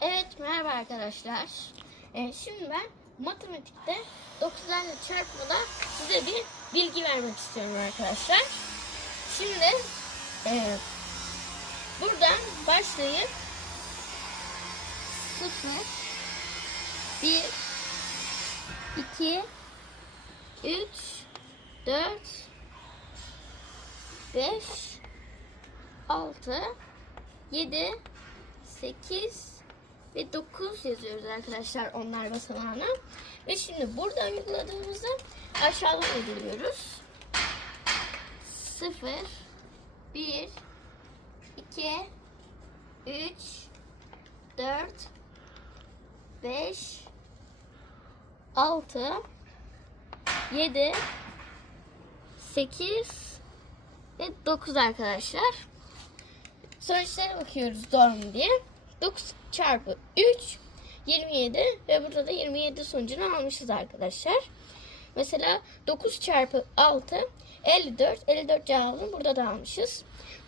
Evet merhaba arkadaşlar. Ee, şimdi ben matematikte 9'larla çarpmada size bir bilgi vermek istiyorum arkadaşlar. Şimdi e, buradan başlayıp 0 1 2 3 4 5 6 7 8 ve 9 yazıyoruz arkadaşlar onlar basamağına. Ve şimdi buradan uyguladığımızda aşağıdan uyguluyoruz. 0 1 2 3 4 5 6 7 8 ve 9 arkadaşlar. Sonuçlara bakıyoruz doğru mu diye. 9 çarpı 3 27 ve burada da 27 sonucunu almışız arkadaşlar. Mesela 9 çarpı 6 54. 54 cevabını burada da almışız.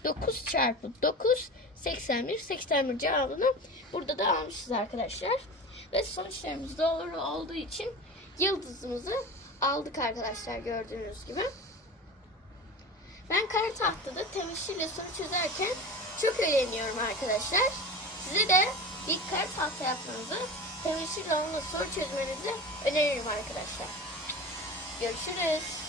9 çarpı 9 81. 81 cevabını burada da almışız arkadaşlar. Ve sonuçlarımız doğru olduğu için yıldızımızı aldık arkadaşlar gördüğünüz gibi. Ben kara tahtada temişiyle soru çözerken çok eğleniyorum arkadaşlar. Size de ilk kara tahta yapmanızı, temişiyle onunla soru çözmenizi öneririm arkadaşlar. Görüşürüz.